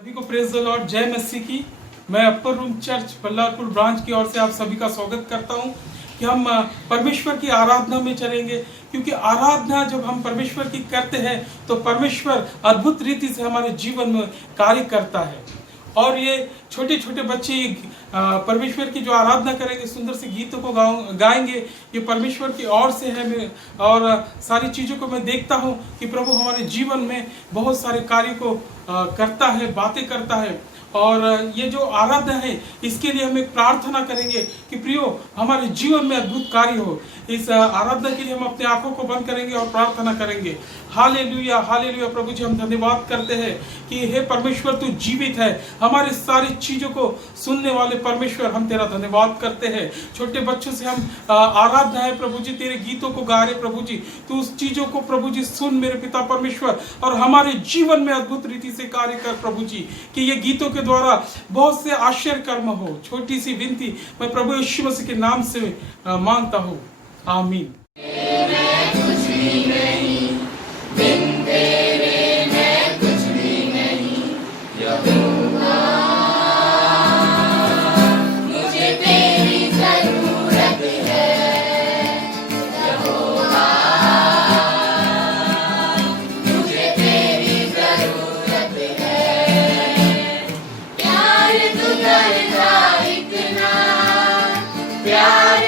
सभी को praise the Lord, जय मसीह की। मैं अपर रूम चर्च बल्लारपुर ब्रांच की ओर से आप सभी का स्वागत करता हूं कि हम परमेश्वर की आराधना में चलेंगे, क्योंकि आराधना जब हम परमेश्वर की करते हैं तो परमेश्वर अद्भुत रीति से हमारे जीवन में कार्य करता है। और ये छोटे छोटे बच्चे परमेश्वर की जो आराधना करेंगे, सुंदर से गीतों को गाएंगे, ये परमेश्वर की ओर से है। और सारी चीज़ों को मैं देखता हूँ कि प्रभु हमारे जीवन में बहुत सारे कार्य को करता है, बातें करता है। और ये जो आराधना है, इसके लिए हम एक प्रार्थना करेंगे कि प्रियो हमारे जीवन में अद्भुत कार्य हो। इस आराधना के लिए हम अपने आंखों को बंद करेंगे और प्रार्थना करेंगे। Hallelujah hallelujah. प्रभु जी, हम धन्यवाद करते हैं कि हे परमेश्वर, तू जीवित है। हमारी सारी चीज़ों को सुनने वाले परमेश्वर, हम तेरा धन्यवाद करते हैं। छोटे बच्चों से हम आराधना है प्रभु जी, तेरे गीतों को गा रहे प्रभु जी। तू उस चीज़ों को प्रभु जी सुन मेरे पिता परमेश्वर, और हमारे जीवन में अद्भुत रीति से कार्य कर प्रभु जी, कि ये गीतों के द्वारा बहुत से आश्चर्य कर्म हो। छोटी सी विनती मैं प्रभु यीशु मसीह के नाम से मांगता हूँ, आमीन। Jai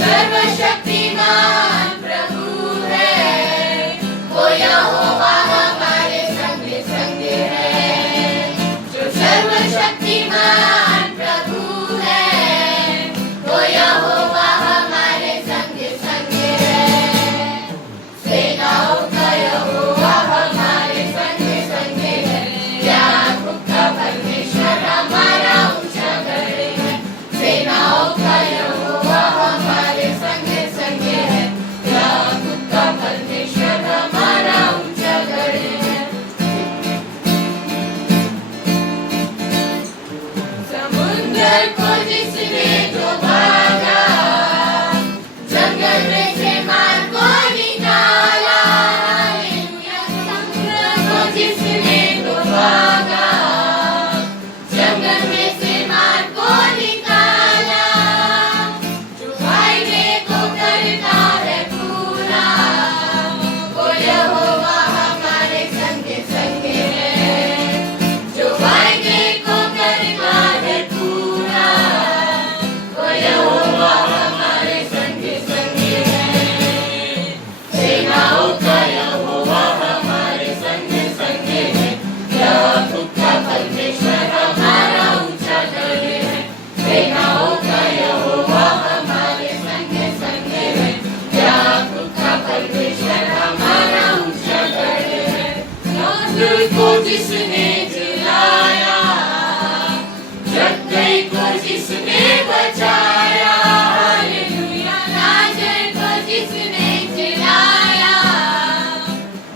सर्वशक्तिमान प्रभु है, वो यहोवा हमारे संग संग है। जो सर्वशक्तिमान प्रभु है, वो यहोवा हमारे संग संग है। सेनाओं का यहोवा हमारे संग संग है, याकूब का परमेश्वर हमारा ऊंचा गढ़ है। सेनाओं का यहोवा हमारे संग संग है, याकूब का परमेश्वर हमारा ऊंचा गढ़ है। समुद्र को जिसने डुबाया, जंगल में से मार को निकाला। हालेलुया। समुद्र को जिसने डुबाया, जंगल में से मार को निकाला। जो वायदे को करता है पूरा, वो यहोवा हमारे संग संग है। जो वायदे को करता है पूरा, वो यहोवा हमारे संग संग है। सेनाओं का यहोवा हमारे संग संग है, याकूब का परमेश्वर हमारा ऊंचा गढ़ है। सेनाओं का यहोवा हमारे संग संग है, याकूब का परमेश्वर हमारा ऊंचा गढ़ है। नाज़र को जिसने जिलाया, जक्कई को जिसने बचाया। हालेलुया। नाज़र को जिसने जिलाया,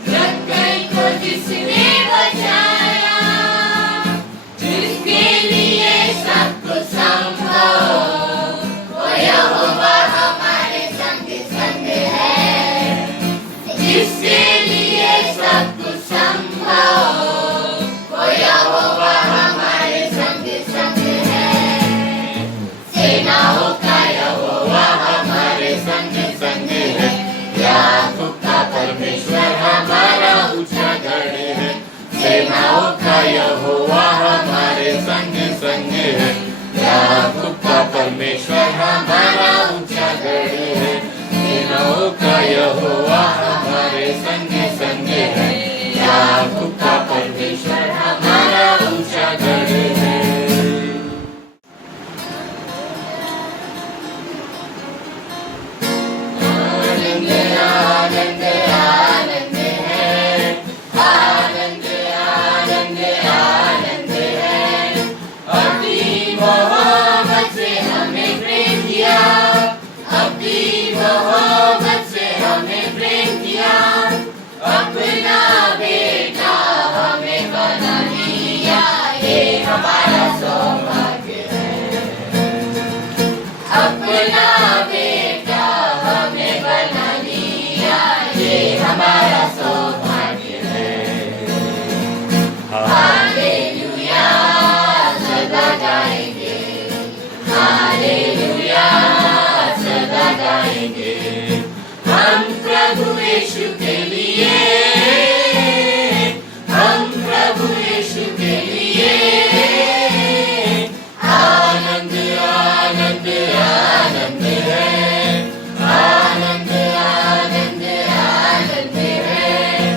जक्कई को जिसने बचाया। जिसके लिए सब कुछ संभव, वो यहोवा हमारे संग संग है। जिसके लिए सब कुछ संभव, वो यहोवा हमारे संग संग है। सेनाओं का यहोवा हमारे संग संग है, याकूब का परमेश्वर हमारा ऊंचा गढ़ है। सेनाओं का यहोवा हमारे संग संग है, याकूब का परमेश्वर हमारा ऊंचा गढ़ है। सेनाओं का यहोवा हमारे संग संग है, याकूब का परमेश्वर हमारा ऊंचा गढ़ है। आनंद आनंद आनंद है, आनंद आनंद आनंद है। अपनी मोहब्बत से हमें प्रेम किया, अपनी मोहब्बत से हमें प्रेम किया। अपना बेटा हमें बना लिया, ये हमारा सौभाग्य है। अपना बेटा हमें बना लिया, ये हमारा सौभाग्य है। हालेलुया सदा गाएंगे, हालेलुया सदा गाएंगे। हम प्रभु यीशु के लिए, हम प्रभु यीशु के लिए। आनंद आनंद आनंद है, आनंद आनंद आनंद है।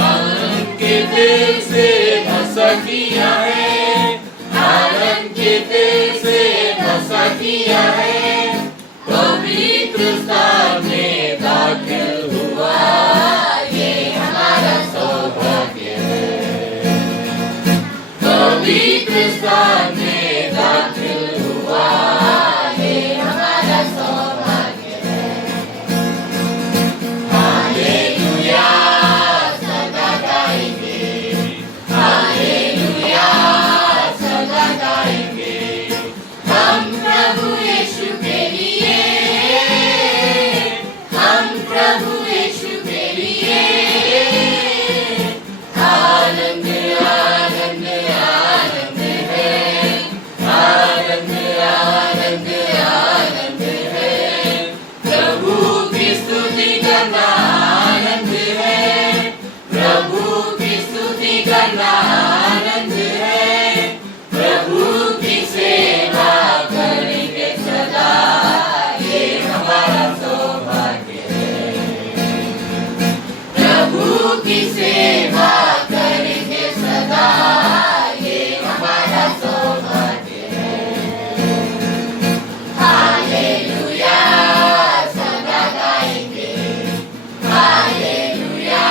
आनंद के दिल से बसा किया है, आनंद के दिल से बसा किया है। पवित्र स्थान में दाखिल हुआ, ये हमारा सौभाग्य है। पवित्र स्थान में दाखिल हुआ, ये हमारा सौभाग्य है। हालेलुया सदा गाएंगे, हालेलुया सदा गाएंगे। हम प्रभु यीशु के लिए, हम प्रभु यीशु के लिए। आनंद आनंद आनंद है, आनंद आनंद आनंद है। प्रभु की स्तुति करना आनंद है, प्रभु की स्तुति करना आनंद है। प्रभु की सेवा करेंगे सदा, ये हमारा सौभाग्य है। प्रभु की सेवा करेंगे सदा, ये हमारा सौभाग्य है। हालेलुया सदा गाएंगे, हालेलुया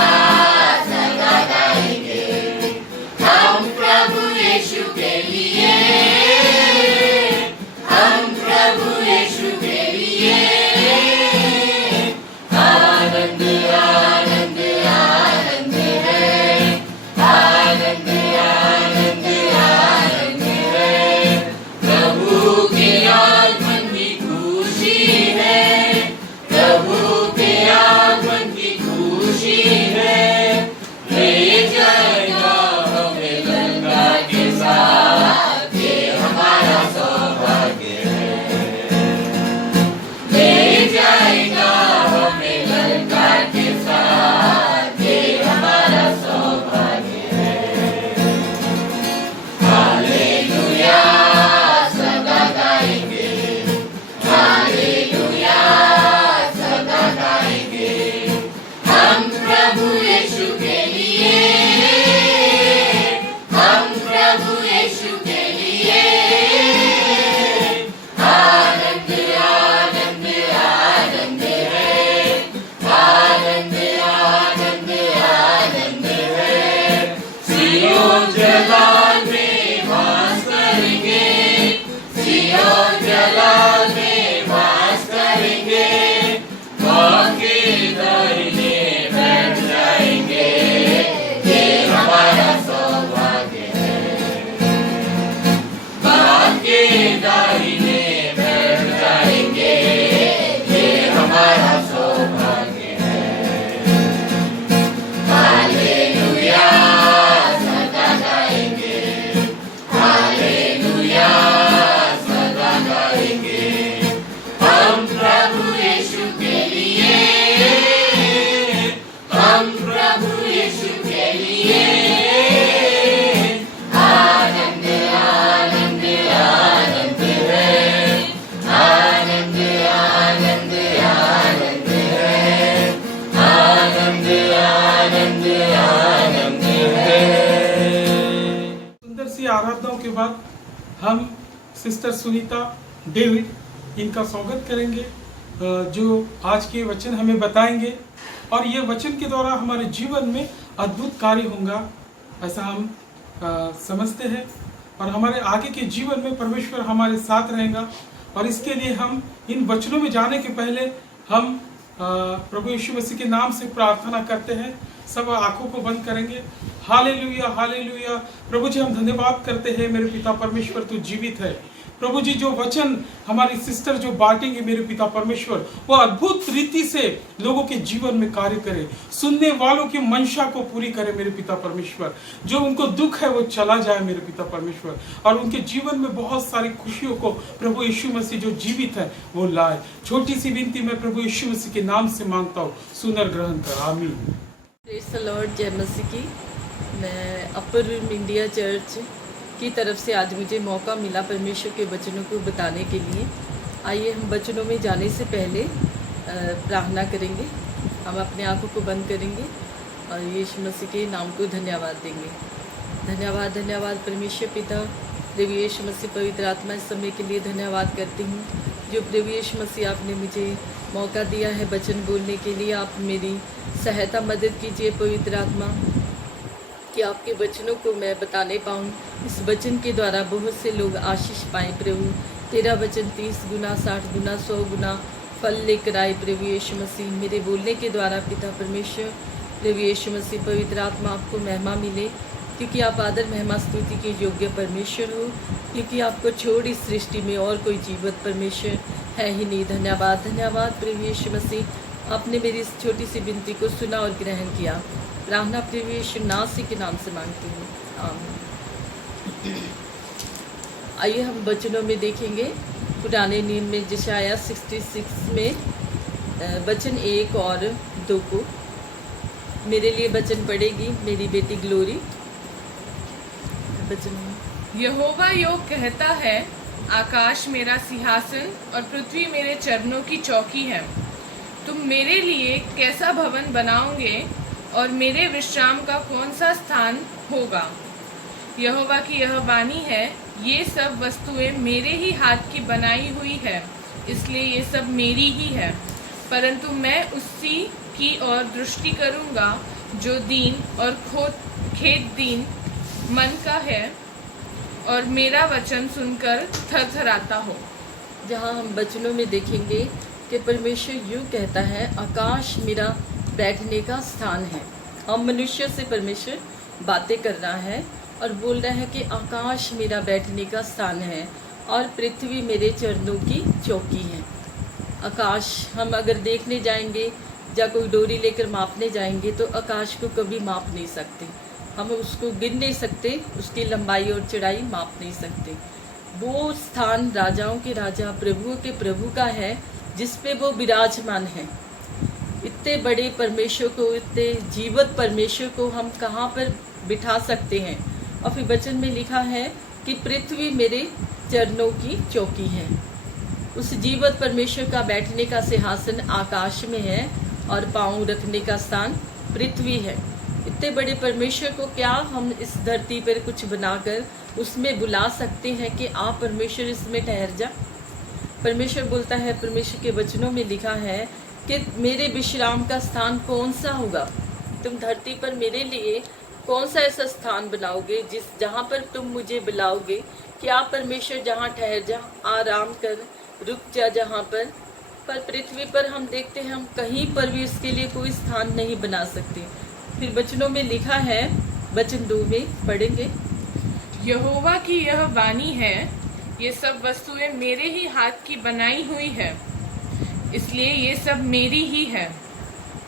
सदा गाएंगे। हम प्रभु यीशु के लिए, हम प्रभु यीशु के लिए आनंद आनंद आनंद है, आनंद आनंद आनंद है। प्रभु के आगमन की खुशी है, प्रभु के आगमन की खुशी है। ले जाएगा हमें गंगा के साथ, ये हमारा सौभाग्य है। ले जाएगा हमें गंगा के साथ, ये हमारा सौभाग्य है। हालेलुया सदा गाएंगे, हालेलुया सदा गाएंगे। हम प्रभु यीशु के लिए, हम प्रभु यीशु के लिए आनंद आनंद आनंद है, आनंद आनंद आनंद है। सियोन जलाल में वास करेंगे, सियोन जलाल में वास करेंगे। माँ के दाहिने बैठ जाएंगे, ये हमारा सौभाग्य है। माँ के दाहिने बैठ जाएंगे, ये हमारा सौभाग्य है। हालेलुया सदा गाएंगे, हालेलुया सदा गाएंगे। हम प्रभु यीशु के लिए, हम प्रभु यीशु के लिए आनंद आनंद आनंद है, आनंद आनंद आनंद है, आनंद आनंद आनंद है। सुंदर सी आराधनाओं के बाद हम सिस्टर सुनीता डेविड इनका स्वागत करेंगे, जो आज के वचन हमें बताएंगे और ये वचन के द्वारा हमारे जीवन में अद्भुत कार्य होगा, ऐसा हम समझते हैं। और हमारे आगे के जीवन में परमेश्वर हमारे साथ रहेगा। और इसके लिए हम इन वचनों में जाने के पहले हम प्रभु यीशु मसीह के नाम से प्रार्थना करते हैं। सब आंखों को बंद करेंगे। Hallelujah hallelujah. प्रभु जी हम धन्यवाद करते हैं मेरे पिता परमेश्वर, तू जीवित है। प्रभु जी जो वचन हमारी सिस्टर जो बांटेंगे मेरे पिता परमेश्वर, वो अद्भुत रीति से लोगों के जीवन में कार्य करे, सुनने वालों की मंशा को पूरी करे मेरे पिता परमेश्वर। जो उनको दुख है वो चला जाए मेरे पिता परमेश्वर, और उनके जीवन में बहुत सारी खुशियों को प्रभु यीशु मसीह जो जीवित है वो लाए। छोटी सी विनती मैं प्रभु यीशु मसीह के नाम से मांगता हूँ, सुनर ग्रहण कर, आमीन। प्रेज़ द लॉर्ड, जय मसीह की। मैं अपर रूम इंडिया चर्च की तरफ से आज मुझे मौका मिला परमेश्वर के वचनों को बताने के लिए। आइए हम वचनों में जाने से पहले प्रार्थना करेंगे। हम अपने आंखों को बंद करेंगे और यीशु मसीह के नाम को धन्यवाद देंगे। धन्यवाद धन्यवाद परमेश्वर पिता, प्रभु यीशु मसीह पवित्र आत्मा, इस समय के लिए धन्यवाद करती हूँ जो प्रभु यीशु मसीह आपने मुझे मौका दिया है वचन बोलने के लिए। आप मेरी सहायता मदद कीजिए पवित्र आत्मा, कि आपके वचनों को मैं बताने पाऊँ। इस वचन के द्वारा बहुत से लोग आशीष पाएँ प्रभु। तेरा वचन 30 गुना 60 गुना 100 गुना फल लेकर आए प्रभु यीशु मसीह। मेरे बोलने के द्वारा पिता परमेश्वर प्रभु यीशु मसीह पवित्र आत्मा आपको महिमा मिले, क्योंकि आप आदर महिमा स्तुति के योग्य परमेश्वर हो, क्योंकि आपको छोड़ इस सृष्टि में और कोई जीवित परमेश्वर है ही नहीं। धन्यवाद धन्यवाद प्रभु यीशु मसीह, आपने मेरी इस छोटी सी विनती को सुना और ग्रहण किया। प्रार्थना प्रभु यीशु नासी के नाम से मांगती हूँ, आमीन। आइए हम वचनों में देखेंगे। पुराने नियम में यशायाह 66 में वचन 1 और 2 को मेरे लिए वचन पढ़ेगी मेरी बेटी ग्लोरी। वचन यहोवा यो कहता है, आकाश मेरा सिंहासन और पृथ्वी मेरे चरणों की चौकी है। तुम मेरे लिए कैसा भवन बनाओगे और मेरे विश्राम का कौन सा स्थान होगा? यहोवा की यह वाणी है, ये सब वस्तुएं मेरे ही हाथ की बनाई हुई है, इसलिए ये सब मेरी ही है। परंतु मैं उसी की ओर दृष्टि करूंगा जो दीन और खेद दीन मन का है और मेरा वचन सुनकर थरथराता हो। जहाँ हम वचनों में देखेंगे कि परमेश्वर यूँ कहता है, आकाश मेरा बैठने का स्थान है। हम मनुष्य से परमेश्वर बातें कर रहा है और बोल रहा है कि आकाश मेरा बैठने का स्थान है और पृथ्वी मेरे चरणों की चौकी है। आकाश हम अगर देखने जाएंगे या कोई डोरी लेकर मापने जाएंगे तो आकाश को कभी माप नहीं सकते, हम उसको गिन नहीं सकते, उसकी लंबाई और चौड़ाई माप नहीं सकते। वो स्थान राजाओं के राजा प्रभुओं के प्रभु का है जिस पे वो विराजमान है। इतने बड़े परमेश्वर को, इतने जीवित परमेश्वर को हम कहाँ पर बिठा सकते हैं? और फिर वचन में लिखा है कि पृथ्वी मेरे चरणों की चौकी है। उस जीवित परमेश्वर का बैठने का सिंहासन आकाश में है और पाँव रखने का स्थान पृथ्वी है। इतने बड़े परमेश्वर को क्या हम इस धरती पर कुछ बनाकर उसमें बुला सकते हैं कि आप परमेश्वर इसमें ठहर जा? परमेश्वर बोलता है, परमेश्वर के वचनों में लिखा है कि मेरे विश्राम का स्थान कौन सा होगा? तुम धरती पर मेरे लिए कौन सा ऐसा स्थान बनाओगे जहाँ पर तुम मुझे बुलाओगे कि आप परमेश्वर जहाँ ठहर जा, आराम कर, रुक जा जहाँ पर पृथ्वी पर हम देखते हैं हम कहीं पर भी उसके लिए कोई स्थान नहीं बना सकते। फिर वचनों में लिखा है, वचन 2 में पढ़ेंगे, यहोवा की यह वाणी है, ये सब वस्तुएं मेरे ही हाथ की बनाई हुई है, इसलिए ये सब मेरी ही है।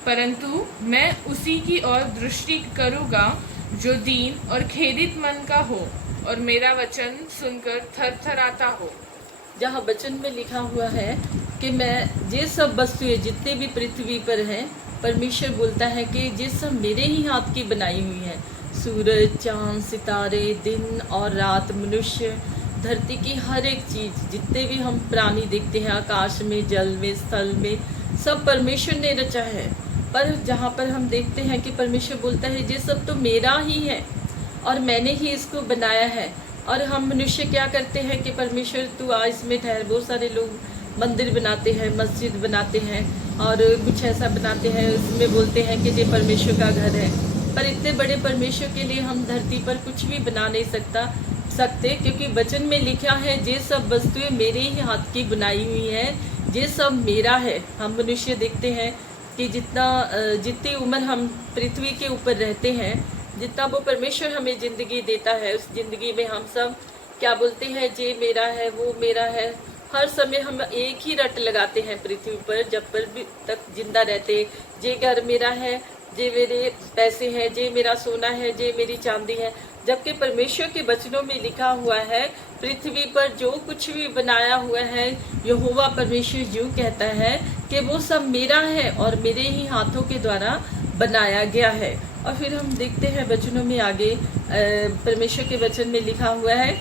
परंतु मैं उसी की ओर दृष्टि करूंगा जो दीन और खेदित मन का हो और मेरा वचन सुनकर थरथराता हो। जहाँ वचन में लिखा हुआ है कि मैं ये सब वस्तुएं जितने भी पृथ्वी पर हैं, परमेश्वर बोलता है कि ये सब मेरे ही हाथ की बनाई हुई है। सूरज, चांद, सितारे, दिन और रात, मनुष्य, धरती की हर एक चीज़, जितने भी हम प्राणी देखते हैं आकाश में, जल में, स्थल में, सब परमेश्वर ने रचा है। पर जहाँ पर हम देखते हैं कि परमेश्वर बोलता है ये सब तो मेरा ही है और मैंने ही इसको बनाया है। और हम मनुष्य क्या करते हैं कि परमेश्वर तू आ इसमें ठहर। बहुत सारे लोग मंदिर बनाते हैं, मस्जिद बनाते हैं और कुछ ऐसा बनाते हैं, उसमें बोलते हैं कि ये परमेश्वर का घर है। पर इतने बड़े परमेश्वर के लिए हम धरती पर कुछ भी बना नहीं सकते, क्योंकि वचन में लिखा है ये सब वस्तुएं मेरे ही हाथ की बनाई हुई है, ये सब मेरा है। हम मनुष्य देखते हैं कि जितनी उम्र हम पृथ्वी के ऊपर रहते हैं, जितना वो परमेश्वर हमें ज़िंदगी देता है, उस ज़िंदगी में हम सब क्या बोलते हैं, ये मेरा है, वो मेरा है। हर समय हम एक ही रट लगाते हैं पृथ्वी पर, जब पर भी तक जिंदा रहते। ये घर मेरा है, ये मेरे पैसे हैं, ये मेरा सोना है, ये मेरी चांदी है। जबकि परमेश्वर के वचनों में लिखा हुआ है पृथ्वी पर जो कुछ भी बनाया हुआ है, यहोवा परमेश्वर यूँ कहता है कि वो सब मेरा है और मेरे ही हाथों के द्वारा बनाया गया है। और फिर हम देखते हैं वचनों में आगे, परमेश्वर के वचन में लिखा हुआ है,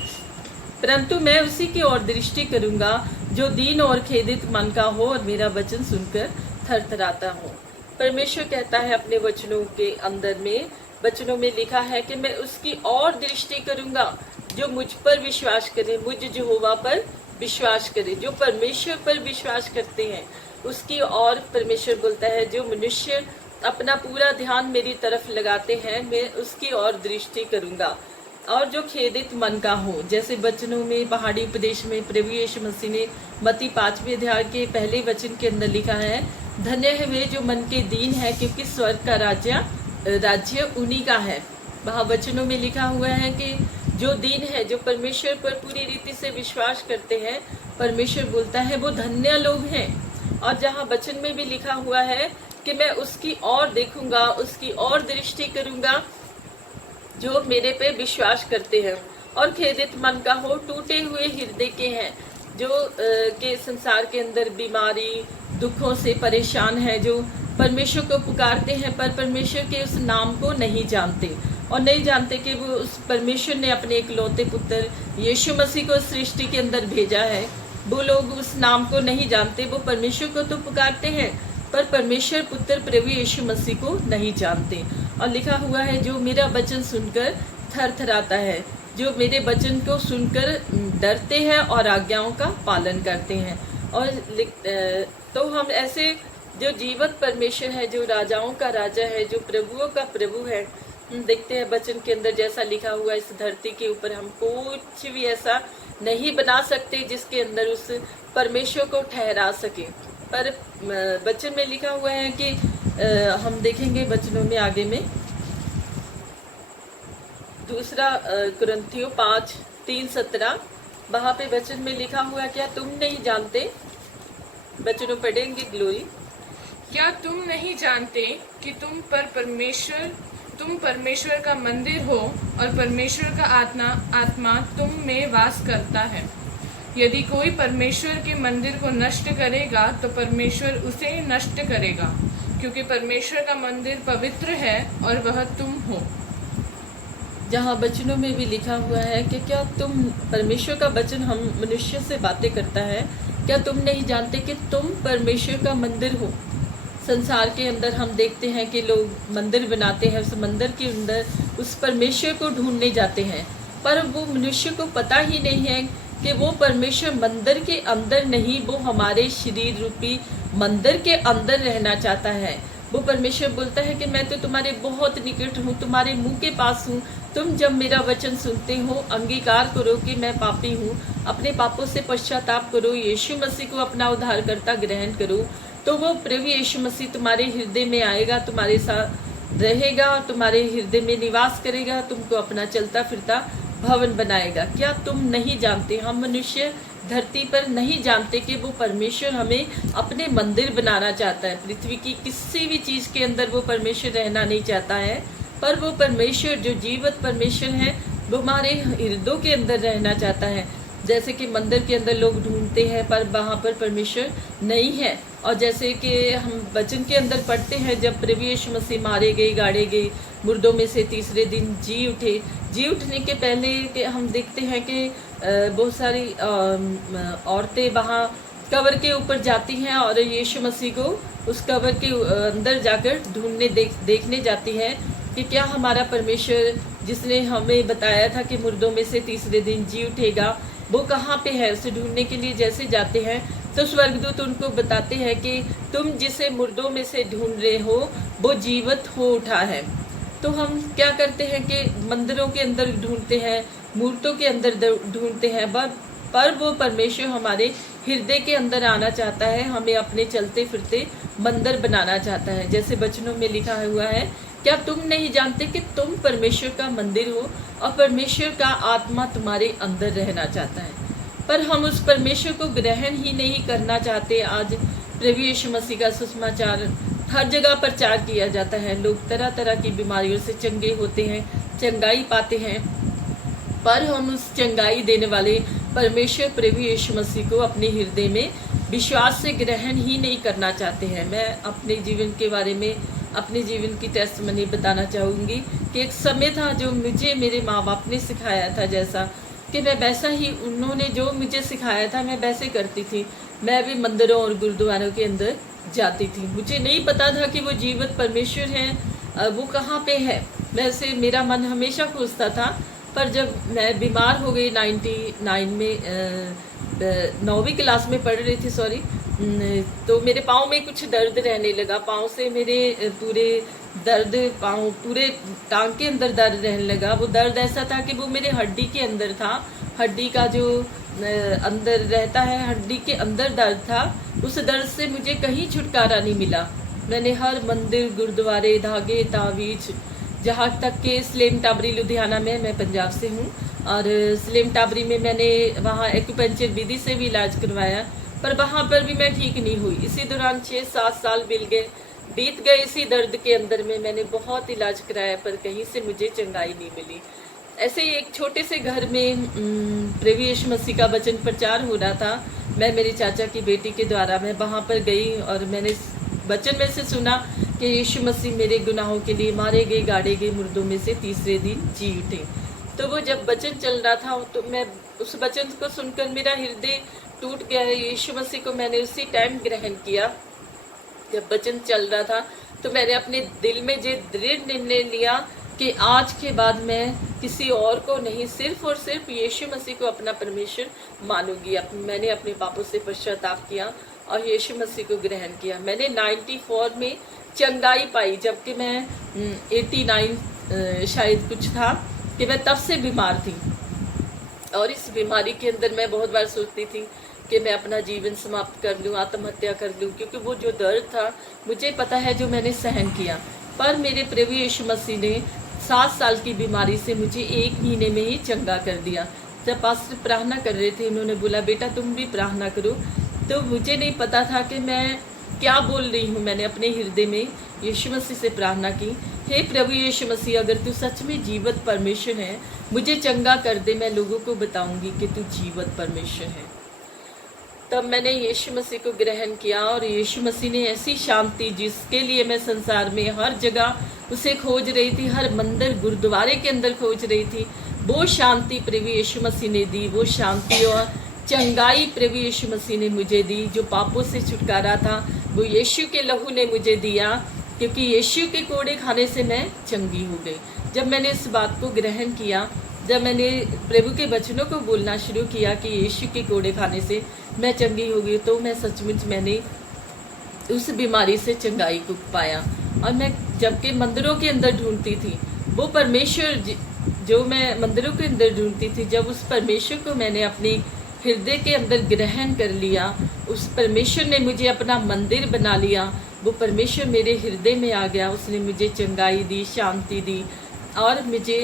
परंतु मैं उसी की ओर दृष्टि करूंगा जो दीन और खेदित मन का हो और मेरा वचन सुनकर थरथराता हो। परमेश्वर कहता है अपने वचनों के अंदर में, वचनों में लिखा है कि मैं उसकी ओर दृष्टि करूंगा जो मुझ पर विश्वास करे, मुझ यहोवा पर विश्वास करे। जो परमेश्वर पर विश्वास करते हैं उसकी ओर परमेश्वर बोलता है, जो मनुष्य अपना पूरा ध्यान मेरी तरफ लगाते हैं मैं उसकी ओर दृष्टि करूंगा। और जो खेदित मन का हो, जैसे वचनों में पहाड़ी उपदेश में प्रभु यीशु मसीह ने मत्ती 5वें अध्याय के पहले वचन के अंदर लिखा है, धन्य है वे जो मन के दीन है क्योंकि स्वर्ग का राज्य उन्हीं का है। वहाँ वचनों में लिखा हुआ है कि जो दीन है, जो परमेश्वर पर पूरी रीति से विश्वास करते हैं, परमेश्वर बोलता है वो धन्य लोग हैं। और जहाँ वचन में भी लिखा हुआ है कि मैं उसकी ओर देखूंगा, उसकी ओर दृष्टि करूंगा जो मेरे पे विश्वास करते हैं और खेदित मन का हो, टूटे हुए हृदय के हैं, जो के संसार के अंदर बीमारी दुखों से परेशान है, जो परमेश्वर को पुकारते हैं पर परमेश्वर के उस नाम को नहीं जानते और नहीं जानते कि वो उस परमेश्वर ने अपने इकलौते पुत्र यीशु मसीह को सृष्टि के अंदर भेजा है। वो लोग उस नाम को नहीं जानते, वो परमेश्वर को तो पुकारते हैं पर परमेश्वर पुत्र प्रभु यीशु मसीह को नहीं जानते। और लिखा हुआ है, जो मेरा वचन सुनकर थरथराता है, जो मेरे वचन को सुनकर डरते हैं और आज्ञाओं का पालन करते हैं। और तो हम ऐसे जो जीवित परमेश्वर है, जो राजाओं का राजा है, जो प्रभुओं का प्रभु है, हम देखते हैं वचन के अंदर जैसा लिखा हुआ, इस धरती के ऊपर हम कुछ भी ऐसा नहीं बना सकते जिसके अंदर उस परमेश्वर को ठहरा सके। पर वचन में लिखा हुआ है कि हम देखेंगे वचनों में आगे में, दूसरा कुरिन्थियों 5:3-17, वहां पे वचन में लिखा हुआ, क्या तुम नहीं जानते, वचनों पढ़ेंगे ग्लोरी। क्या तुम नहीं जानते कि तुम परमेश्वर का मंदिर हो और परमेश्वर का आत्मा तुम में वास करता है। यदि कोई परमेश्वर के मंदिर को नष्ट करेगा तो परमेश्वर उसे नष्ट करेगा, क्योंकि परमेश्वर का मंदिर पवित्र है और वह तुम हो। जहाँ वचनों में भी लिखा हुआ है कि क्या तुम, परमेश्वर का वचन हम मनुष्य से बातें करता है, क्या तुम नहीं जानते कि तुम परमेश्वर का मंदिर हो। संसार के अंदर हम देखते हैं कि लोग मंदिर बनाते हैं, उस मंदिर के अंदर उस परमेश्वर को ढूंढने जाते हैं, पर वो मनुष्य को पता ही नहीं है कि वो परमेश्वर मंदिर के अंदर नहीं, वो हमारे शरीर रूपी मंदिर के अंदर रहना चाहता है। वो परमेश्वर बोलता है कि मैं तो तुम्हारे बहुत निकट हूँ, तुम्हारे मुंह के पास हूँ। तुम जब मेरा वचन सुनते हो, अंगीकार करो कि मैं पापी हूँ, अपने पापों से पश्चाताप करो, यीशु मसीह को अपना उद्धारकर्ता ग्रहण करो, तो वो प्रभु यीशु मसीह तुम्हारे हृदय में आएगा, तुम्हारे साथ रहेगा, तुम्हारे हृदय में निवास करेगा, तुमको अपना चलता फिरता भवन बनाएगा। क्या तुम नहीं जानते, हम मनुष्य धरती पर नहीं जानते कि वो परमेश्वर हमें अपने मंदिर बनाना चाहता है। पृथ्वी की किसी भी चीज़ के अंदर वो परमेश्वर रहना नहीं चाहता है, पर वो परमेश्वर जो जीवित परमेश्वर है वो हमारे हृदयों के अंदर रहना चाहता है। जैसे कि मंदिर के अंदर लोग ढूंढते हैं पर वहाँ पर परमेश्वर नहीं है। और जैसे कि हम वचन के अंदर पढ़ते हैं, जब प्रभु यीशु मसीह मारे गए, गाड़े गए, मुर्दों में से तीसरे दिन जी उठे, जी उठने के पहले के हम देखते हैं कि बहुत सारी औरतें वहाँ कब्र के ऊपर जाती हैं और यीशु मसीह को उस कब्र के अंदर जाकर ढूंढने देखने जाती हैं कि क्या हमारा परमेश्वर जिसने हमें बताया था कि मुर्दों में से तीसरे दिन जी उठेगा, वो कहाँ पे है। उसे ढूंढने के लिए जैसे जाते हैं तो स्वर्गदूत उनको बताते हैं कि तुम जिसे मुर्दों में से ढूंढ रहे हो वो जीवित हो उठा है। तो हम क्या करते हैं कि मंदिरों के अंदर ढूंढते हैं, मूर्तों के अंदर ढूंढते हैं, पर वो परमेश्वर हमारे हृदय के अंदर आना चाहता है, हमें अपने चलते फिरते मंदिर बनाना चाहता है। जैसे वचनों में लिखा हुआ है, क्या तुम नहीं जानते कि तुम परमेश्वर का मंदिर हो और परमेश्वर का आत्मा तुम्हारे अंदर रहना चाहता है। पर हम उस परमेश्वर को ग्रहण ही नहीं करना चाहते। आज प्रभु यीशु मसीह का सुसमाचार हर जगह प्रचार किया जाता है, लोग तरह तरह की बीमारियों से चंगे होते हैं, चंगाई पाते हैं, पर हम उस चंगाई देने वाले परमेश्वर प्रभु यीशु मसीह को अपने हृदय में विश्वास से ग्रहण ही नहीं करना चाहते हैं। मैं अपने जीवन के बारे में, अपने जीवन की टेस्टमनी बताना चाहूँगी कि एक समय था जो मुझे मेरे माँ बाप ने सिखाया था, जैसा कि मैं वैसा ही उन्होंने जो मुझे सिखाया था मैं वैसे करती थी। मैं भी मंदिरों और गुरुद्वारों के अंदर जाती थी। मुझे नहीं पता था कि वो जीवित परमेश्वर है, वो कहाँ पे है। वैसे मेरा मन हमेशा खोजता था, पर जब मैं बीमार हो गई 99 में, 9वीं क्लास में पढ़ रही थी, सॉरी, तो मेरे पाँव में कुछ दर्द रहने लगा। पाँव से मेरे पूरे दर्द, पाँव पूरे टांग के अंदर दर्द रहने लगा। वो दर्द ऐसा था कि वो मेरे हड्डी के अंदर था, हड्डी का जो अंदर रहता है, हड्डी के अंदर दर्द था। उस दर्द से मुझे कहीं छुटकारा नहीं मिला। मैंने हर मंदिर, गुरुद्वारे, धागे, तावीज, जहाँ तक के स्लेम टाबरी लुधियाना में, मैं पंजाब से हूँ, और स्लेम टाबरी में मैंने वहाँ एक्यूपंक्चर विधि से भी इलाज करवाया, पर वहाँ पर भी मैं ठीक नहीं हुई। इसी दौरान 6-7 साल बीत गए इसी दर्द के अंदर में। मैंने बहुत इलाज कराया पर कहीं से मुझे चंगाई नहीं मिली। ऐसे ही एक छोटे से घर में प्रभु यीशु मसीह का वचन प्रचार हो रहा था। मैं मेरी चाचा की बेटी के द्वारा मैं वहाँ पर गई और मैंने वचन में से सुना कि यीशु मसीह मेरे गुनाहों के लिए मारे गए, गाड़े गए, मुर्दों में से तीसरे दिन जी उठे। तो वो जब वचन चल रहा था तो मैं उस वचन को सुनकर मेरा हृदय टूट गया है। यीशु मसीह को मैंने उसी टाइम ग्रहण किया जब वचन चल रहा था। तो मैंने अपने दिल में जो दृढ़ निर्णय लिया कि आज के बाद मैं किसी और को नहीं, सिर्फ और सिर्फ यीशु मसीह को अपना परमेश्वर मानूंगी। मैंने अपने पापों से पश्चाताप किया और यीशु मसीह को ग्रहण किया। मैंने 94 में चंगाई पाई, जबकि मैं 89 शायद कुछ था कि मैं तब से बीमार थी। और इस बीमारी के अंदर मैं बहुत बार सोचती थी कि मैं अपना जीवन समाप्त कर लूँ, आत्महत्या कर लूँ, क्योंकि वो जो दर्द था मुझे पता है जो मैंने सहन किया। पर मेरे प्रभु यीशु मसीह ने 7 साल की बीमारी से मुझे 1 महीने में ही चंगा कर दिया। जब पास्टर प्रार्थना कर रहे थे, उन्होंने बोला बेटा तुम भी प्रार्थना करो। तो मुझे नहीं पता था कि मैं क्या बोल रही हूँ। मैंने अपने हृदय में यीशु मसीह से प्रार्थना की, हे प्रभु यीशु मसीह, अगर तू सच में जीवित परमेश्वर है, मुझे चंगा कर दे। मैं लोगों को बताऊंगी कि तू जीवित परमेश्वर है। तब मैंने यीशु मसीह को ग्रहण किया और यीशु मसीह ने ऐसी शांति, जिसके लिए मैं संसार में हर जगह उसे खोज रही थी, हर मंदिर गुरुद्वारे के अंदर खोज रही थी, वो शांति प्रभु यीशु मसीह ने दी। वो शांति और चंगाई प्रभु यीशु मसीह ने मुझे दी। जो पापों से छुटकारा था वो यीशु के लहू ने मुझे दिया, क्योंकि यीशु के कोड़े खाने से मैं चंगी हो गई। जब मैंने इस बात को ग्रहण किया, जब मैंने प्रभु के वचनों को बोलना शुरू किया कि यीशु के कोड़े खाने से मैं चंगी हो गई, तो मैं सचमुच मैंने उस बीमारी से चंगाई को पाया। और मैं जबकि मंदिरों के अंदर ढूंढती थी, वो परमेश्वर जो मैं मंदिरों के अंदर ढूंढती थी, जब उस परमेश्वर को मैंने अपने हृदय के अंदर ग्रहण कर लिया, उस परमेश्वर ने मुझे अपना मंदिर बना लिया। वो परमेश्वर मेरे हृदय में आ गया, उसने मुझे चंगाई दी, शांति दी और मुझे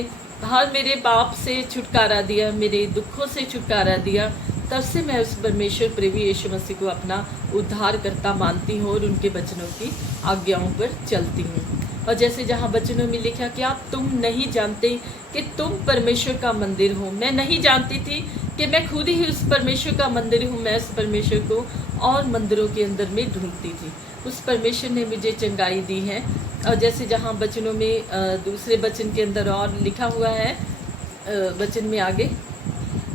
हर मेरे पाप से छुटकारा दिया, मेरे दुखों से छुटकारा दिया। तब से मैं उस परमेश्वर प्रभु यीशु मसीह को अपना उद्धारकर्ता मानती हूँ और उनके वचनों की आज्ञाओं पर चलती हूँ। और जैसे जहाँ वचनों में लिखा कि आप तुम नहीं जानते कि तुम परमेश्वर का मंदिर हो। मैं नहीं जानती थी कि मैं खुद ही उस परमेश्वर का मंदिर हूँ। मैं उस परमेश्वर को और मंदिरों के अंदर में ढूंढती थी। उस परमेश्वर ने मुझे चंगाई दी है। और जैसे जहाँ वचनों में दूसरे वचन के अंदर और लिखा हुआ है, वचन में आगे,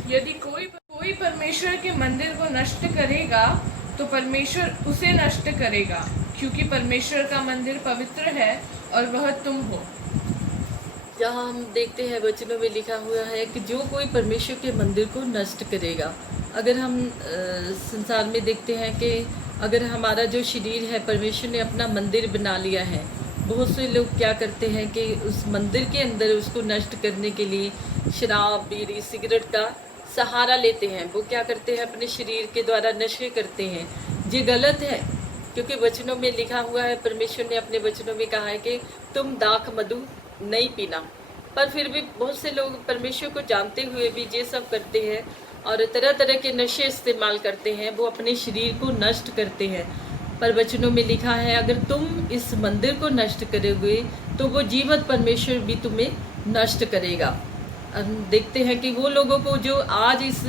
यदि कोई परमेश्वर के मंदिर को नष्ट करेगा तो परमेश्वर उसे नष्ट करेगा, क्योंकि परमेश्वर का मंदिर पवित्र है और वह तुम हो। जहाँ हम देखते हैं वचनों में लिखा हुआ है कि जो कोई परमेश्वर के मंदिर को नष्ट करेगा। अगर हम संसार में देखते हैं कि अगर हमारा जो शरीर है, परमेश्वर ने अपना मंदिर बना लिया है। बहुत से लोग क्या करते हैं कि उस मंदिर के अंदर उसको नष्ट करने के लिए शराब, बीड़ी, सिगरेट का सहारा लेते हैं। वो क्या करते हैं, अपने शरीर के द्वारा नशे करते हैं। ये गलत है, क्योंकि वचनों में लिखा हुआ है, परमेश्वर ने अपने वचनों में कहा है कि तुम दाख मधु नहीं पीना। पर फिर भी बहुत से लोग परमेश्वर को जानते हुए भी ये सब करते हैं और तरह तरह के नशे इस्तेमाल करते हैं। वो अपने शरीर को नष्ट करते हैं। पर वचनों में लिखा है, अगर तुम इस मंदिर को नष्ट करोगे तो वो जीवित परमेश्वर भी तुम्हें नष्ट करेगा। हम देखते हैं कि वो लोगों को जो आज इस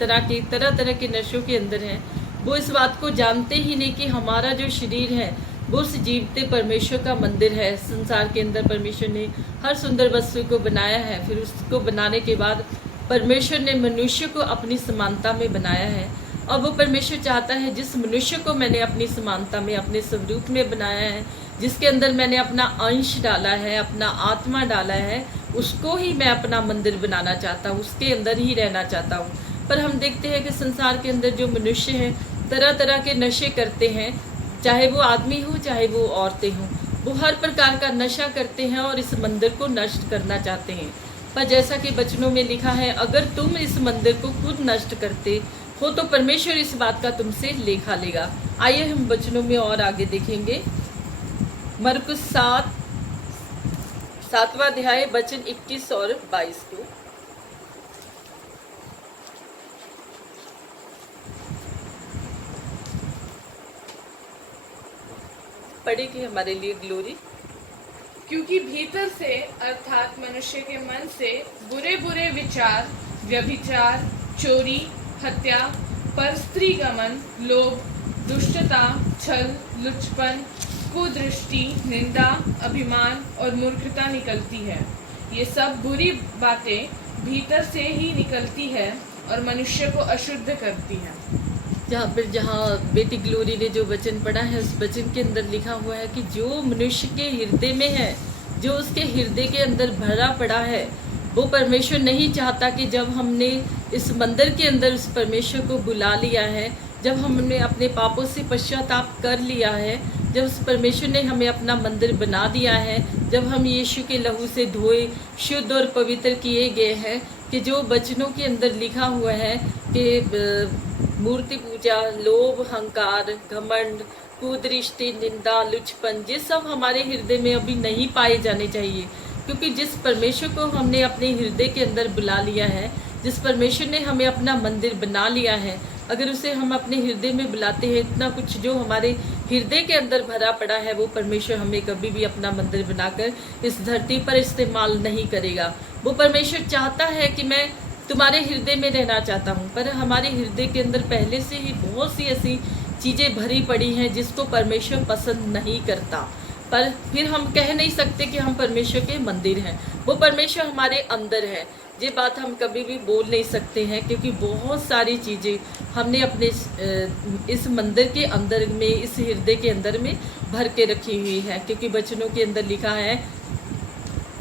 तरह तरह के नशों के अंदर हैं, वो इस बात को जानते ही नहीं कि हमारा जो शरीर है वो उस जीवते परमेश्वर का मंदिर है। संसार के अंदर परमेश्वर ने हर सुंदर वस्तु को बनाया है। फिर उसको बनाने के बाद परमेश्वर ने मनुष्य को अपनी समानता में बनाया है। और वो परमेश्वर चाहता है जिस मनुष्य को मैंने अपनी समानता में, अपने स्वरूप में बनाया है, जिसके अंदर मैंने अपना अंश डाला है, अपना आत्मा डाला है, उसको ही मैं अपना मंदिर बनाना चाहता हूँ, उसके अंदर ही रहना चाहता हूँ। पर हम देखते हैं कि संसार के अंदर जो मनुष्य हैं तरह तरह के नशे करते हैं, चाहे वो आदमी हो चाहे वो औरतें हों, वो हर प्रकार का नशा करते हैं और इस मंदिर को नष्ट करना चाहते हैं। पर जैसा कि वचनों में लिखा है, अगर तुम इस मंदिर को खुद नष्ट करते हो तो परमेश्वर इस बात का तुमसे लेखा लेगा। आइए हम वचनों में और आगे देखेंगे। मरकुस 7वां अध्याय वचन 21 और 22 को। पढ़ेगी हमारे लिए ग्लोरी। क्योंकि भीतर से अर्थात मनुष्य के मन से बुरे बुरे विचार, व्यभिचार, चोरी, हत्या, परस्त्री गमन, लोभ, दुष्टता, छल, लुचपन, कुदृष्टि, निंदा, अभिमान और मूर्खता निकलती है। ये सब बुरी बातें भीतर से ही निकलती है और मनुष्य को अशुद्ध करती है। जहाँ बेटी ग्लोरी ने जो वचन पढ़ा है, उस वचन के अंदर लिखा हुआ है कि जो मनुष्य के हृदय में है, जो उसके हृदय के अंदर भरा पड़ा है, वो परमेश्वर नहीं चाहता कि जब हमने इस मंदिर के अंदर उस परमेश्वर को बुला लिया है, जब हमने अपने पापों से पश्चाताप कर लिया है, जब उस परमेश्वर ने हमें अपना मंदिर बना दिया है, जब हम यीशु के लहू से धोए, शुद्ध और पवित्र किए गए हैं, कि जो वचनों के अंदर लिखा हुआ है कि मूर्ति पूजा, लोभ, अहंकार, घमंड, कुदृष्टि, निंदा, लुचपन, ये सब हमारे हृदय में अभी नहीं पाए जाने चाहिए। क्योंकि जिस परमेश्वर को हमने अपने हृदय के अंदर बुला लिया है, जिस परमेश्वर ने हमें अपना मंदिर बना लिया है, अगर उसे हम अपने हृदय में बुलाते हैं, इतना कुछ जो हमारे हृदय के अंदर भरा पड़ा है, वो परमेश्वर हमें कभी भी अपना मंदिर बनाकर इस धरती पर इस्तेमाल नहीं करेगा। वो परमेश्वर चाहता है कि मैं तुम्हारे हृदय में रहना चाहता हूँ, पर हमारे हृदय के अंदर पहले से ही बहुत सी ऐसी चीज़ें भरी पड़ी हैं जिसको परमेश्वर पसंद नहीं करता। पर फिर हम कह नहीं सकते कि हम परमेश्वर के मंदिर हैं। वो परमेश्वर हमारे अंदर है, ये बात हम कभी भी बोल नहीं सकते हैं, क्योंकि बहुत सारी चीज़ें हमने अपने इस मंदिर के अंदर में, इस हृदय के अंदर में भर के रखी हुई है। क्योंकि वचनों के अंदर लिखा है,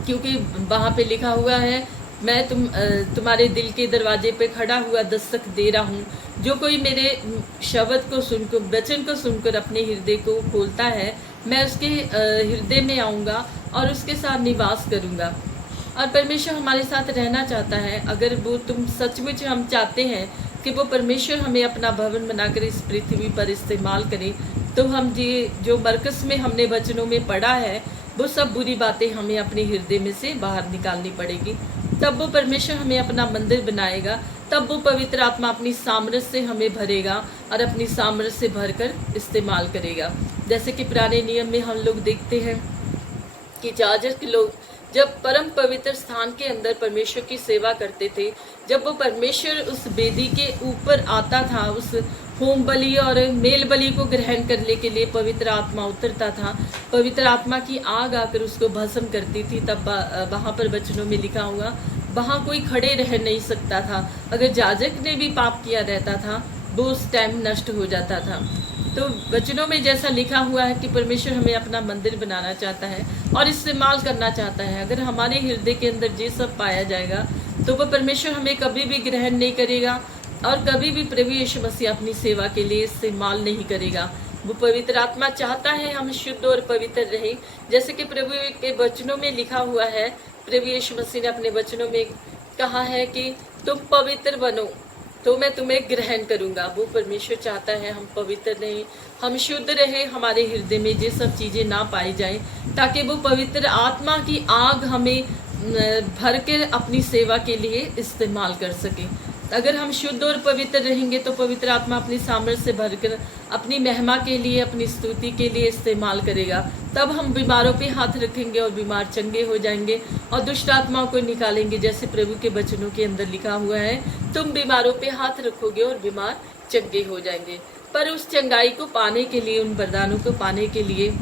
क्योंकि वहाँ पे लिखा हुआ है, मैं तुम्हारे दिल के दरवाजे पे खड़ा हुआ दस्तक दे रहा हूँ। जो कोई मेरे शब्द को सुनकर, वचन को सुनकर अपने हृदय को खोलता है, मैं उसके हृदय में आऊँगा और उसके साथ निवास करूँगा। और परमेश्वर हमारे साथ रहना चाहता है। अगर वो तुम सचमुच हम चाहते हैं कि वो परमेश्वर हमें अपना भवन बनाकर इस पृथ्वी पर इस्तेमाल करे, तो हम ये जो मरकस में हमने वचनों में पढ़ा है, वो सब बुरी बातें हमें अपने हृदय में से बाहर निकालनी पड़ेगी। तब वो परमेश्वर हमें अपना मंदिर बनाएगा, तब वो पवित्र आत्मा अपनी सामर्थ्य से हमें भरेगा और अपनी सामर्थ्य से भरकर इस्तेमाल करेगा। जैसे कि पुराने नियम में हम लोग देखते हैं कि याजक लोग जब परम पवित्र स्थान के अंदर परमेश्वर की सेवा करते थे, जब वो परमेश्वर उस वेदी के ऊपर आता था, उस होम बलि और मेल बलि को ग्रहण करने के लिए पवित्र आत्मा उतरता था, पवित्र आत्मा की आग आकर उसको भस्म करती थी, तब वहाँ पर वचनों में लिखा हुआ, वहाँ कोई खड़े रह नहीं सकता था। अगर याजक ने भी पाप किया रहता था, वो उस टाइम नष्ट हो जाता था। तो वचनों में जैसा लिखा हुआ है कि परमेश्वर हमें अपना मंदिर बनाना चाहता है और इस्तेमाल करना चाहता है। अगर हमारे हृदय के अंदर ये सब पाया जाएगा, तो वो परमेश्वर हमें कभी भी ग्रहण नहीं करेगा और कभी भी प्रभु यीशु मसीह अपनी सेवा के लिए इस्तेमाल नहीं करेगा। वो पवित्र आत्मा चाहता है हम शुद्ध और पवित्र रहें, जैसे कि प्रभु के वचनों में लिखा हुआ है। प्रभु यीशु मसीह ने अपने वचनों में कहा है कि तुम पवित्र बनो तो मैं तुम्हें ग्रहण करूंगा। वो परमेश्वर चाहता है हम पवित्र रहें, हम शुद्ध रहें, हमारे हृदय में ये सब चीजें ना पाई जाएं, ताकि वो पवित्र आत्मा की आग हमें भर के अपनी सेवा के लिए इस्तेमाल कर सके। अगर हम शुद्ध और पवित्र रहेंगे तो पवित्र आत्मा अपनी सामर्थ्य से भरकर अपनी महिमा के लिए, अपनी स्तुति के लिए इस्तेमाल करेगा। तब हम बीमारों पे हाथ रखेंगे और बीमार चंगे हो जाएंगे और दुष्ट आत्माओं को निकालेंगे, जैसे प्रभु के वचनों के अंदर लिखा हुआ है, तुम बीमारों पे हाथ रखोगे और बीमार चंगे हो जाएंगे। पर उस चंगाई को पाने के लिए, उन वरदानों को पाने के लिए,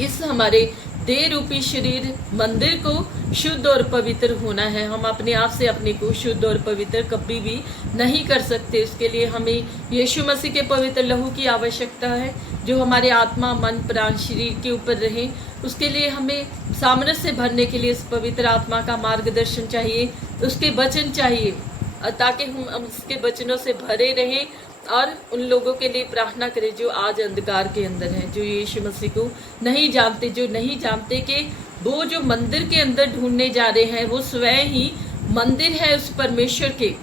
इस हमारे देह रूपी शरीर मंदिर को शुद्ध और पवित्र होना है। हम अपने आप से अपने को शुद्ध और पवित्र कभी भी नहीं कर सकते। उसके लिए हमें यीशु मसीह के पवित्र लहू की आवश्यकता है, जो हमारे आत्मा, मन, प्राण, शरीर के ऊपर रहे। उसके लिए हमें सामर्थ्य से भरने के लिए इस पवित्र आत्मा का मार्गदर्शन चाहिए, उसके वचन चाहिए, ताकि हम उसके वचनों से भरे रहें और उन लोगों के लिए प्रार्थना करें जो आज अंधकार के अंदर हैं, जो यीशु मसीह को नहीं जानते, जो नहीं जानते कि वो जो मंदिर के अंदर ढूंढने जा रहे हैं वो स्वयं ही मंदिर है उस परमेश्वर के।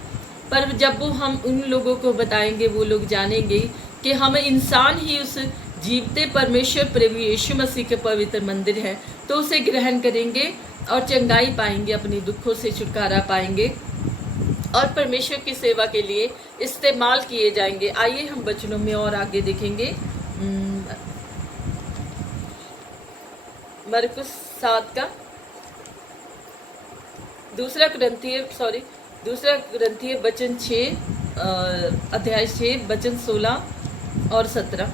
पर जब वो हम उन लोगों को बताएंगे, वो लोग जानेंगे कि हम इंसान ही उस जीवते परमेश्वर प्रभु यीशु मसीह के पवित्र मंदिर हैं, तो उसे ग्रहण करेंगे और चंगाई पाएंगे, अपने दुखों से छुटकारा पाएंगे और परमेश्वर की सेवा के लिए इस्तेमाल किए जाएंगे। आइए हम वचनों में और आगे देखेंगे। मरकुस 7 का दूसरा ग्रंथीय वचन 6 अध्याय 6 वचन 16 और 17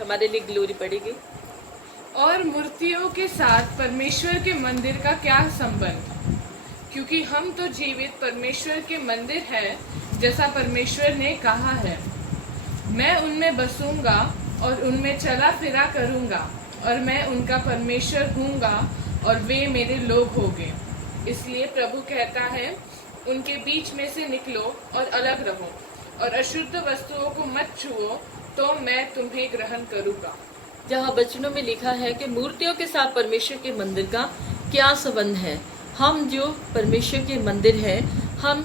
हमारे लिए ग्लोरी पड़ेगी। और मूर्तियों के साथ परमेश्वर के मंदिर का क्या संबंध? क्योंकि हम तो जीवित परमेश्वर के मंदिर हैं, जैसा परमेश्वर ने कहा है, मैं उनमें बसूंगा और उनमें चला फिरा करूंगा और मैं उनका परमेश्वर हूँगा और वे मेरे लोग होंगे। इसलिए प्रभु कहता है, उनके बीच में से निकलो और अलग रहो और अशुद्ध वस्तुओं को मत छुओ, तो मैं तुम्हें ग्रहण करूंगा। जहाँ वचनों में लिखा है कि मूर्तियों के साथ परमेश्वर के मंदिर का क्या संबंध है। हम जो परमेश्वर के मंदिर हैं, हम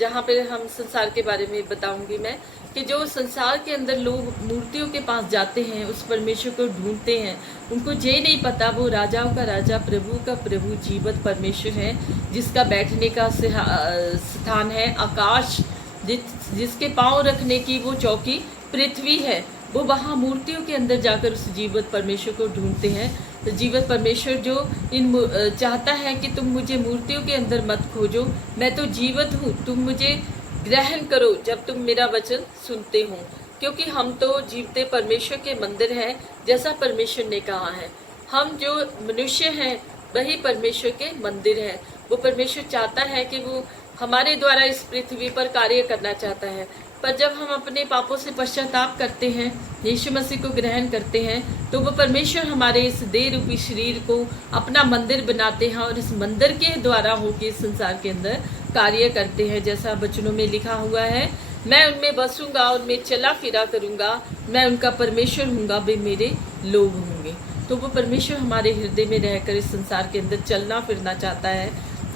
जहाँ पे हम संसार के बारे में बताऊंगी मैं, कि जो संसार के अंदर लोग मूर्तियों के पास जाते हैं, उस परमेश्वर को ढूंढते हैं, उनको ये नहीं पता वो राजाओं का राजा, प्रभु का प्रभु, जीवित परमेश्वर है, जिसका बैठने का स्थान है आकाश, जिसके पांव रखने की वो चौकी पृथ्वी है। वो वहाँ मूर्तियों के अंदर जाकर उस जीवित परमेश्वर को ढूंढते हैं। तो जीवित परमेश्वर जो चाहता है कि तुम मुझे मूर्तियों के अंदर मत खोजो, मैं तो जीवित हूँ, तुम मुझे ग्रहण करो जब तुम मेरा वचन सुनते हो। क्योंकि हम तो जीवते परमेश्वर के मंदिर हैं, जैसा परमेश्वर ने कहा है। हम जो मनुष्य हैं वही परमेश्वर के मंदिर हैं। वो परमेश्वर चाहता है कि वो हमारे द्वारा इस पृथ्वी पर कार्य करना चाहता है। पर जब हम अपने पापों से पश्चाताप करते हैं, यीशु मसीह को ग्रहण करते हैं, तो वो परमेश्वर हमारे इस देह रूपी शरीर को अपना मंदिर बनाते हैं और इस मंदिर के द्वारा होकर इस संसार के अंदर कार्य करते हैं। जैसा वचनों में लिखा हुआ है, मैं उनमें बसूंगा और मैं चला फिरा करूंगा, मैं उनका परमेश्वर हूँगा, वे मेरे लोग होंगे। तो वो परमेश्वर हमारे हृदय में रहकर इस संसार के अंदर चलना फिरना चाहता है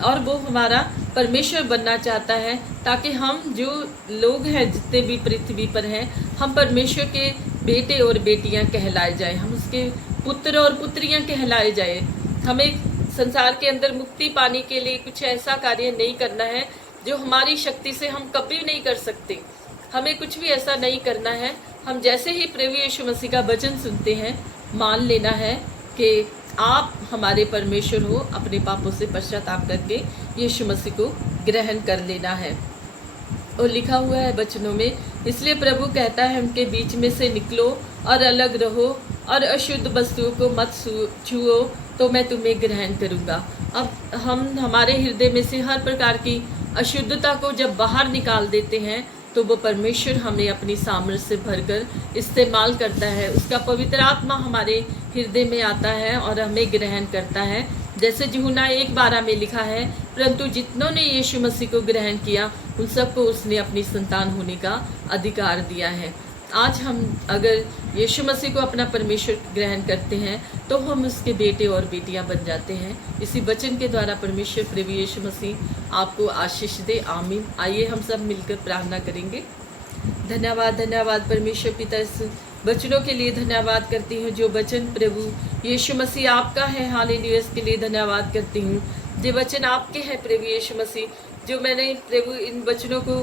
और वो हमारा परमेश्वर बनना चाहता है, ताकि हम जो लोग हैं जितने भी पृथ्वी पर हैं, हम परमेश्वर के बेटे और बेटियां कहलाए जाएं, हम उसके पुत्र और पुत्रियां कहलाए जाएं। हमें संसार के अंदर मुक्ति पाने के लिए कुछ ऐसा कार्य नहीं करना है जो हमारी शक्ति से हम कभी नहीं कर सकते। हमें कुछ भी ऐसा नहीं करना है। हम जैसे ही प्रभु यीशु मसीह का वचन सुनते हैं, मान लेना है कि आप हमारे परमेश्वर हो, अपने पापों से पश्चाताप करके यीशु मसीह को ग्रहण कर लेना है। और लिखा हुआ है वचनों में, इसलिए प्रभु कहता है, उनके बीच में से निकलो और अलग रहो और अशुद्ध वस्तुओं को मत छुओ, तो मैं तुम्हें ग्रहण करूंगा। अब हम हमारे हृदय में से हर प्रकार की अशुद्धता को जब बाहर निकाल देते हैं, तो वो परमेश्वर हमें अपनी सामर्थ्य से भरकर इस्तेमाल करता है। उसका पवित्र आत्मा हमारे हृदय में आता है और हमें ग्रहण करता है। जैसे यूहन्ना 1:12 में लिखा है, परंतु जितनों ने यीशु मसीह को ग्रहण किया, उन सबको उसने अपनी संतान होने का अधिकार दिया है। आज हम अगर यीशु मसीह को अपना परमेश्वर ग्रहण करते हैं, तो हम उसके बेटे और बेटियां बन जाते हैं। इसी वचन के द्वारा परमेश्वर प्रभु यीशु मसीह आपको आशीष दे। आमीन। आइए हम सब मिलकर प्रार्थना करेंगे। धन्यवाद धन्यवाद परमेश्वर पिता, इस वचनों के लिए धन्यवाद करती हूँ जो वचन प्रभु यीशु मसीह आपका है। हालेलुया, इसके लिए धन्यवाद करती हूँ जो वचन आपके हैं प्रभु यीशु मसीह। जो मैंने प्रभु इन वचनों को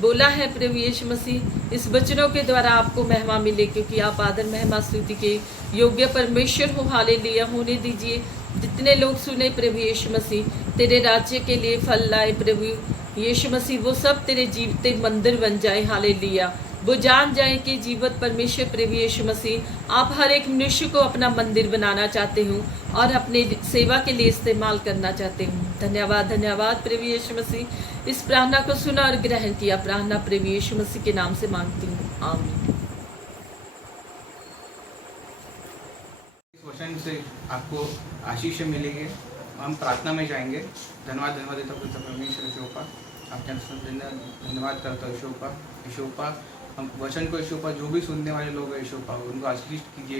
बोला है प्रभु यीशु मसीह, इस वचनों के द्वारा आपको महिमा मिले, क्योंकि आप आदर महिमा स्तुति के योग्य परमेश्वर हो। हालेलुया। होने दीजिए जितने लोग सुने प्रभु यीशु मसीह, तेरे राज्य के लिए फल लाए प्रभु यीशु मसीह, वो सब तेरे जीवते मंदिर बन जाए। हालेलुया। वो जान जाए कि जीवित परमेश्वर प्रभु यीशु मसीह, आप हर एक मनुष्य को अपना मंदिर बनाना चाहते हो और अपने सेवा के लिए इस्तेमाल करना चाहते हो। धन्यवाद धन्यवाद प्रभु यीशु मसीह। इस प्रार्थना को सुना और ग्रहण किया। प्रार्थना प्रभु यीशु मसीह के नाम से मांगती हूँ, आमीन। इस वचन से आपको आशीष मिलेगी। हम प्रार्थना में जाएंगे। धन्यवाद धन्यवाद देता हूँ परमेश्वर ईशोपा, आपके धन्यवाद करता हूँ ईशोपा। हम वचन को ईशोपा, जो भी सुनने वाले लोग हैं ईशोपा, उनको आशीष कीजिए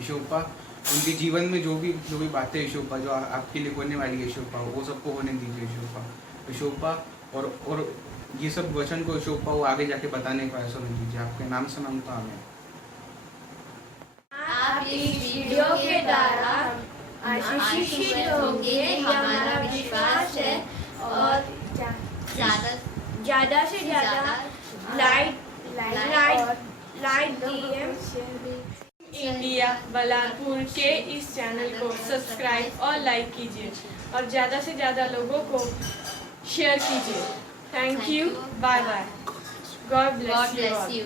ईशोपा। उनके जीवन में जो भी बातें ईशोपा जो आपके लिए होने वाली है ईशोपा, वो सबको होने दीजिए ईशोपा। और ये सब वचन को ईशोपा वो आगे जाके बताने का ऐसा नहीं दीजिए। आपके नाम से मांगता हूँ। आप इस वीडियो के द्वारा आशीषित होंगे, हमारा विश्वास है। और ज़्यादा से ज़्यादा लाइक इंडिया बलापुर के इस चैनल को सब्सक्राइब और लाइक कीजिए और ज़्यादा से ज़्यादा लोगों को शेयर कीजिए। Thank you. Bye bye. God bless you.